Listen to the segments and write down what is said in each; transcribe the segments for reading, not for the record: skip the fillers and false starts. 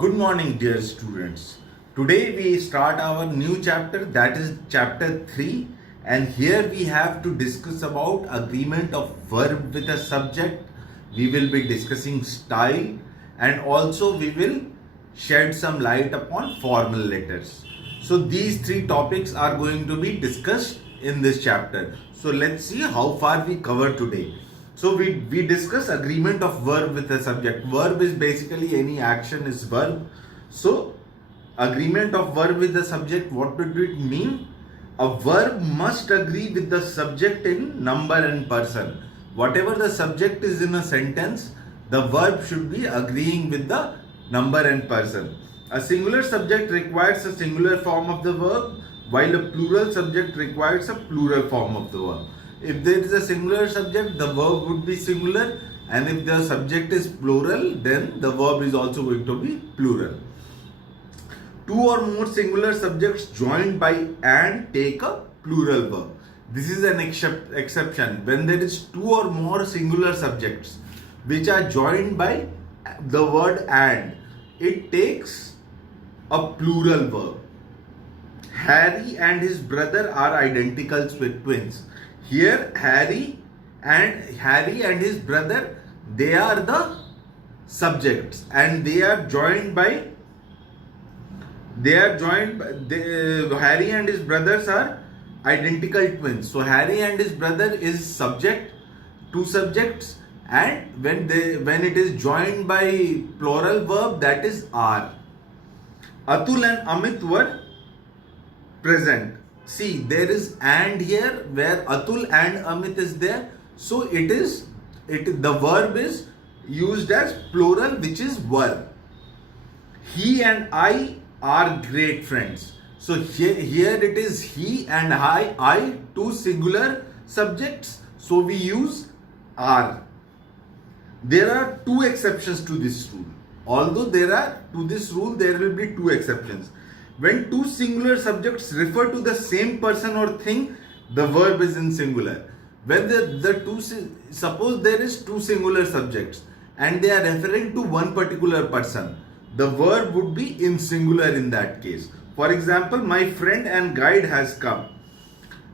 Good morning, dear students. Today we start our new chapter, that is chapter 3, and here we have to discuss about agreement of verb with a subject. We will be discussing style, and also we will shed some light upon formal letters. So these three topics are going to be discussed in this chapter. So let's see how far we cover today. So we discuss agreement of verb with a subject. Verb is basically any action is verb. So agreement of verb with the subject, what would it mean? A verb must agree with the subject in number and person. Whatever the subject is in a sentence, the verb should be agreeing with the number and person. A singular subject requires a singular form of the verb, while a plural subject requires a plural form of the verb. If there is a singular subject, the verb would be singular, and if the subject is plural, then the verb is also going to be plural. Two or more singular subjects joined by and take a plural verb. This is an exception. When there is two or more singular subjects which are joined by the word and, it takes a plural verb. Harry and his brother are identical twins. Here Harry and his brother, they are the subjects, and they are joined by Harry and his brothers are identical twins. So Harry and his brother is subject, two subjects, and when it is joined by plural verb, that is are. Atul and Amit were present. See, there is and here where Atul and Amit is there. So the verb is used as plural, which is were. He and I are great friends. So here it is he and I, two singular subjects. So we use are. There are two exceptions to this rule. Although there will be two exceptions. When two singular subjects refer to the same person or thing, the verb is in singular. When suppose there is two singular subjects and they are referring to one particular person, the verb would be in singular in that case. For example, my friend and guide has come.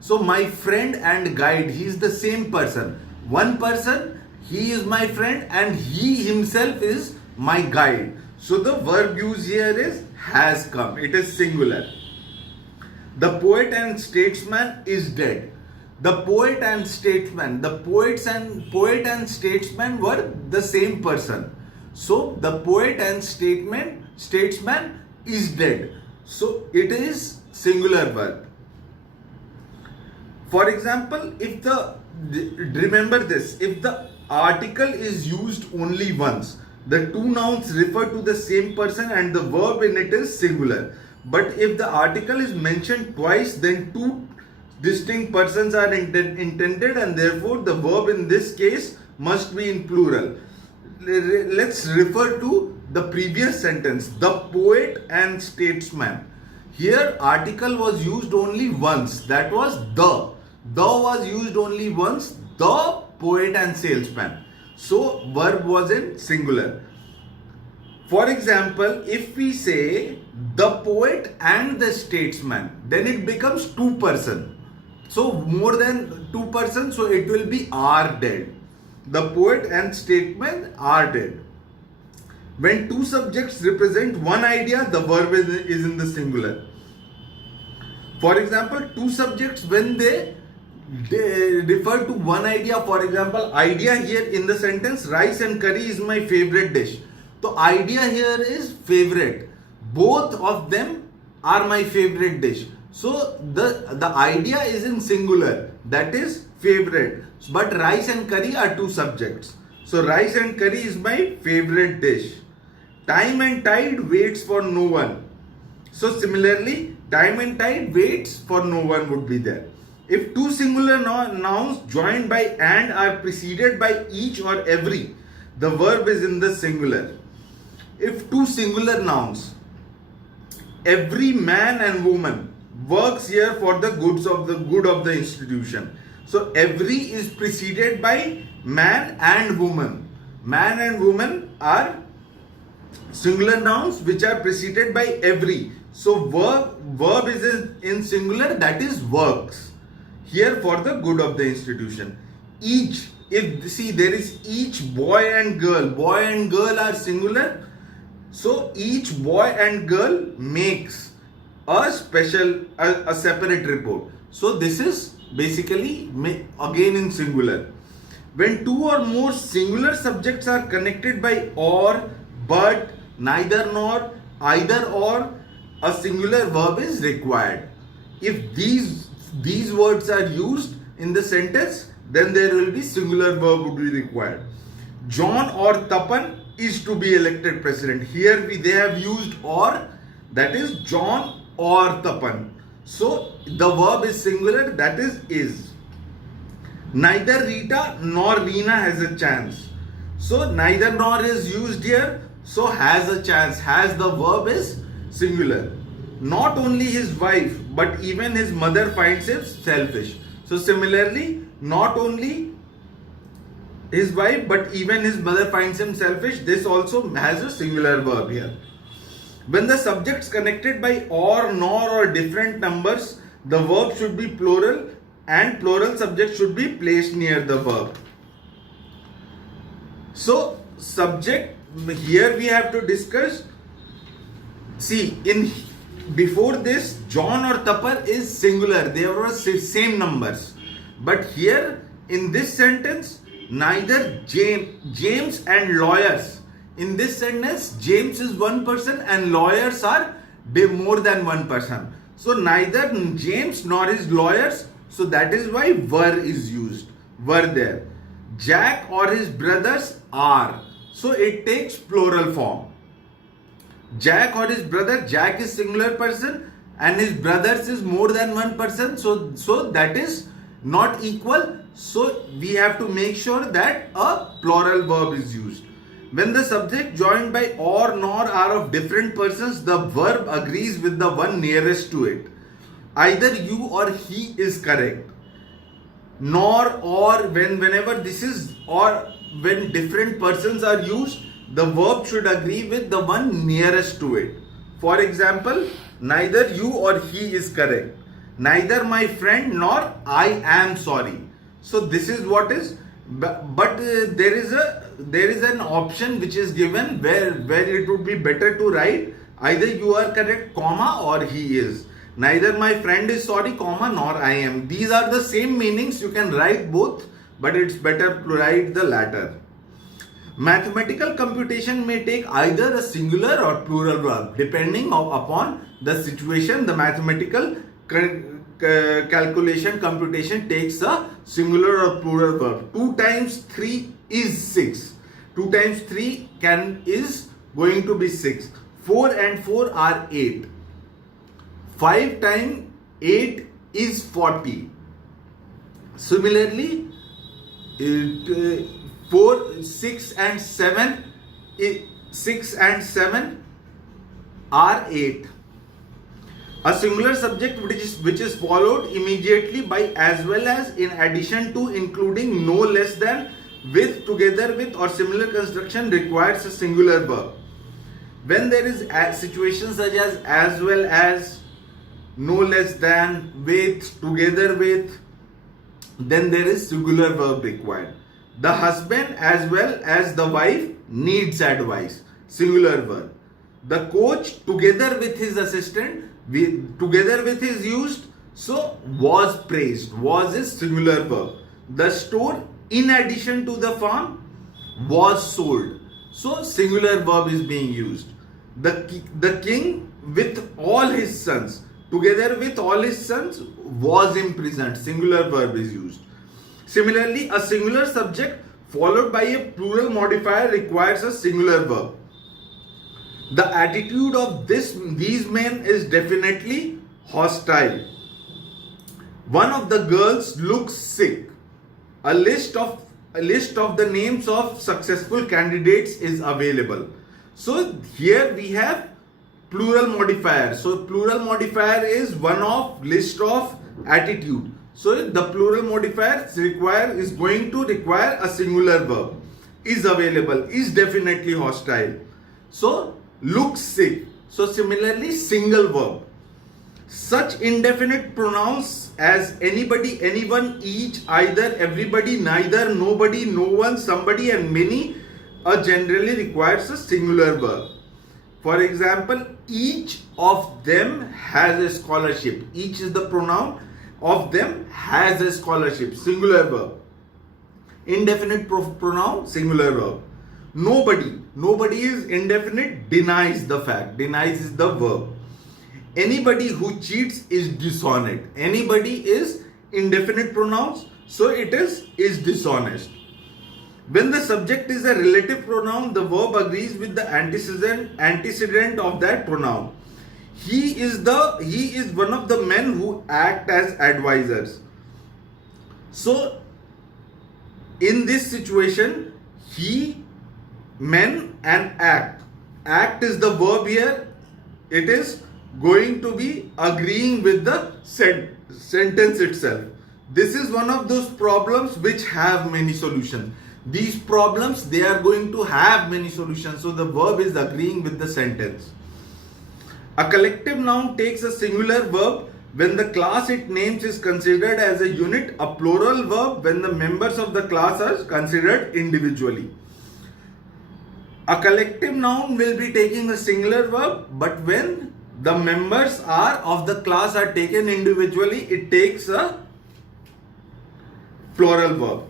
So my friend and guide, he is the same person. One person, he is my friend and he himself is my guide. So the verb used here is has come. It is singular. The poet and statesman is dead. The poet and statesman, poet and statesman were the same person. So the poet and statesman is dead. So it is singular verb. For example, remember this, if the article is used only once, the two nouns refer to the same person and the verb in it is singular. But if the article is mentioned twice, then two distinct persons are intended, and therefore the verb in this case must be in plural. Let's refer to the previous sentence, the poet and statesman. Here article was used only once, that was the. The was used only once, the poet and salesman. So verb was in singular. For example, if we say the poet and the statesman, then it becomes two person. So more than two persons, so it will be are dead. The poet and statesman are dead. When two subjects represent one idea, the verb is in the singular. For example, two subjects, when they refer to one idea, for example, idea here in the sentence, rice and curry is my favorite dish. So idea here is favorite. Both of them are my favorite dish. So the idea is in singular, that is favorite. But rice and curry are two subjects. So rice and curry is my favorite dish. Time and tide waits for no one. So similarly, time and tide waits for no one would be there. If two singular nouns joined by and are preceded by each or every, the verb is in the singular. If two singular nouns, every man and woman, works here for the good of the institution. So every is preceded by man and woman. Man and woman are Singular nouns which are preceded by every. So verb is in singular, that is works. Here for the good of the institution. Each, if see there is each boy and girl are singular. So each boy and girl makes a separate report. So this is basically again in singular. When two or more singular subjects are connected by or, but, neither nor, either or, a singular verb is required. If these words are used in the sentence, then there will be singular verb would be required. John or Tapan is to be elected president. Here they have used or, that is John or Tapan. So the verb is singular, that is. Neither Rita nor Reena has a chance. So neither nor is used here. So has a chance. Has, the verb is singular. Not only his wife but even his mother finds him selfish. So similarly, not only his wife but even his mother finds him selfish. This also has a singular verb here. When the subjects connected by or, nor or different numbers, the verb should be plural and plural subject should be placed near the verb. So subject, here we have to discuss. See, in before this, John or Tapar is singular. They were same numbers. But here in this sentence, neither James and lawyers. In this sentence, James is one person and lawyers are more than one person. So neither James nor his lawyers. So that is why were is used. Were there. Jack or his brothers are. So it takes plural form. Jack or his brother, Jack is singular person and his brothers is more than one person. So that is not equal. So we have to make sure that a plural verb is used. When the subject joined by or, nor are of different persons, the verb agrees with the one nearest to it. Either you or he is correct. Nor or, whenever this is or, when different persons are used, the verb should agree with the one nearest to it. For example, neither you or he is correct. Neither my friend nor I am sorry. So this is what is, but there is an option which is given where it would be better to write either you are correct, comma, or he is. Neither my friend is sorry, comma, nor I am. These are the same meanings. You can write both, but it's better to write the latter. Mathematical computation may take either a singular or plural verb depending upon the situation. The mathematical calculation computation takes a singular or plural verb. 2 times 3 is 6. 2 times 3 is going to be 6. 4 and 4 are 8. 5 times 8 is 40. Similarly, 6 and 7 are 8. A singular subject which is followed immediately by as well as, in addition to, including, no less than, with, together with, or similar construction requires a singular verb. When there is situations such as well as, no less than, with, together with, then there is singular verb required. The husband as well as the wife needs advice. Singular verb. The coach together with his assistant, together with is used. So was praised. Was is singular verb. The store in addition to the farm was sold. So singular verb is being used. The king with all his sons, together with all his sons, was imprisoned. Singular verb is used. Similarly, a singular subject followed by a plural modifier requires a singular verb. The attitude of these men is definitely hostile. One of the girls looks sick. A list of the names of successful candidates is available. So here we have plural modifier. So plural modifier is one of list of attitude. So the plural modifier is going to require a singular verb. Is available, is definitely hostile. So looks sick. So similarly, single verb. Such indefinite pronouns as anybody, anyone, each, either, everybody, neither, nobody, no one, somebody, and many generally requires a singular verb. For example, each of them has a scholarship. Each is the pronoun. Of them has a scholarship. Singular verb. Indefinite pronoun, singular verb. Nobody. Nobody is indefinite, denies the fact. Denies is the verb. Anybody who cheats is dishonest. Anybody is indefinite pronouns, so it is dishonest. When the subject is a relative pronoun, the verb agrees with the antecedent of that pronoun. He is one of the men who act as advisors. So in this situation, he, men, and act. Act is the verb here. It is going to be agreeing with the sentence itself. This is one of those problems which have many solutions. These problems, they are going to have many solutions. So the verb is agreeing with the sentence. A collective noun takes a singular verb when the class it names is considered as a unit, a plural verb when the members of the class are considered individually. A collective noun will be taking a singular verb, but when the members of the class are taken individually, it takes a plural verb.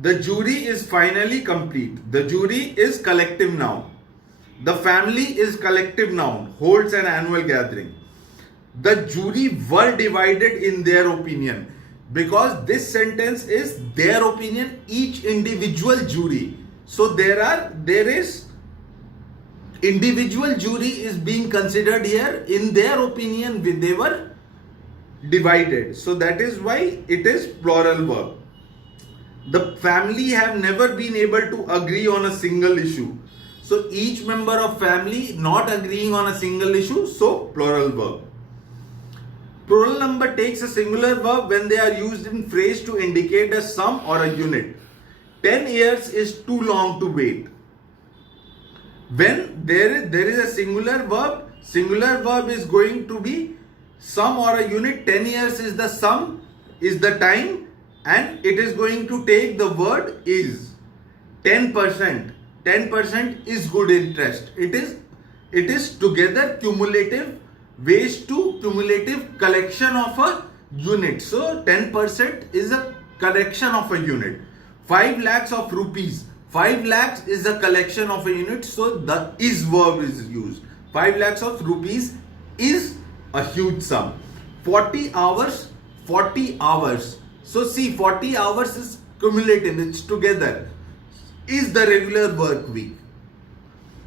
The jury is finally complete. The jury is collective noun. The family is collective noun, holds an annual gathering. The jury were divided in their opinion, because this sentence is their opinion, each individual jury. So there is individual jury is being considered here. In their opinion, they were divided. So that is why it is plural verb. The family have never been able to agree on a single issue. So each member of family not agreeing on a single issue, so plural verb. Plural number takes a singular verb when they are used in phrase to indicate a sum or a unit. 10 years is too long to wait. When there is a singular verb is going to be sum or a unit. 10 years is the sum, is the time, and it is going to take the word is. 10%. 10% is good interest. It is together cumulative ways to cumulative collection of a unit. So 10% is a collection of a unit. 5 lakhs of rupees. 5 lakhs is a collection of a unit. So the is verb is used. 5 lakhs of rupees is a huge sum. 40 hours. 40 hours. So see, 40 hours is cumulative. It's together. Is the regular work week.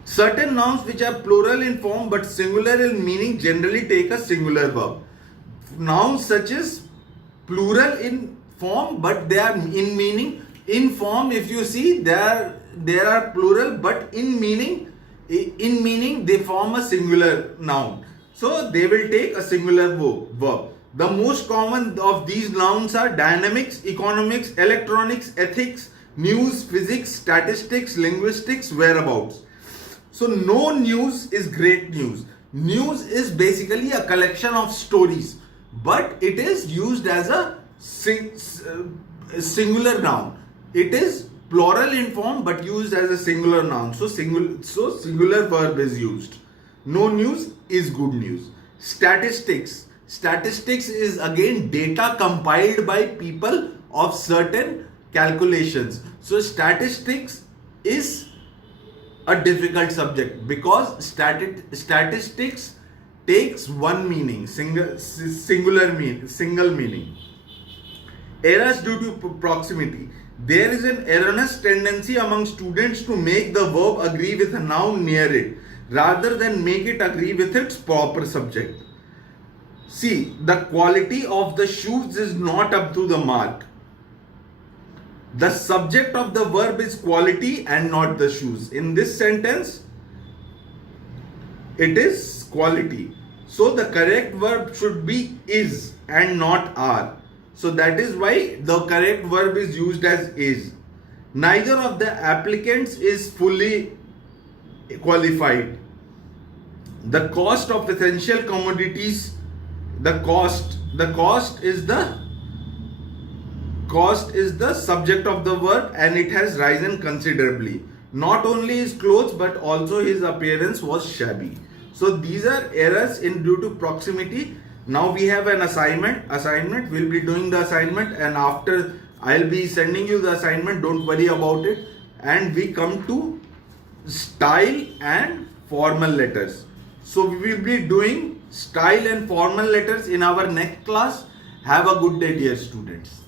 Certain nouns which are plural in form but singular in meaning generally take a singular verb. Nouns such as plural in form but they are in meaning. In form, if you see, there are plural, but in meaning they form a singular noun. So they will take a singular verb. The most common of these nouns are dynamics, economics, electronics, ethics, news, physics, statistics, linguistics, whereabouts. So no news is great news. News is basically a collection of stories, but it is used as a singular noun. It is plural in form but used as a singular noun. So singular verb is used. No news is good news. Statistics. Statistics is again data compiled by people of certain calculations. So statistics is a difficult subject because statistics takes one meaning, single meaning. Errors due to proximity. There is an erroneous tendency among students to make the verb agree with a noun near it rather than make it agree with its proper subject. See, the quality of the shoes is not up to the mark. The subject of the verb is quality and not the shoes. In this sentence, it is quality. So the correct verb should be is and not are. So that is why the correct verb is used as is. Neither of the applicants is fully qualified. The cost of essential commodities, the cost is the subject of the verb, and it has risen considerably. Not only his clothes but also his appearance was shabby. So these are errors in due to proximity. Now we have an assignment. We'll be doing the assignment, and after I'll be sending you the assignment. Don't worry about it. And we come to style and formal letters. So we will be doing style and formal letters in our next class. Have a good day, dear students.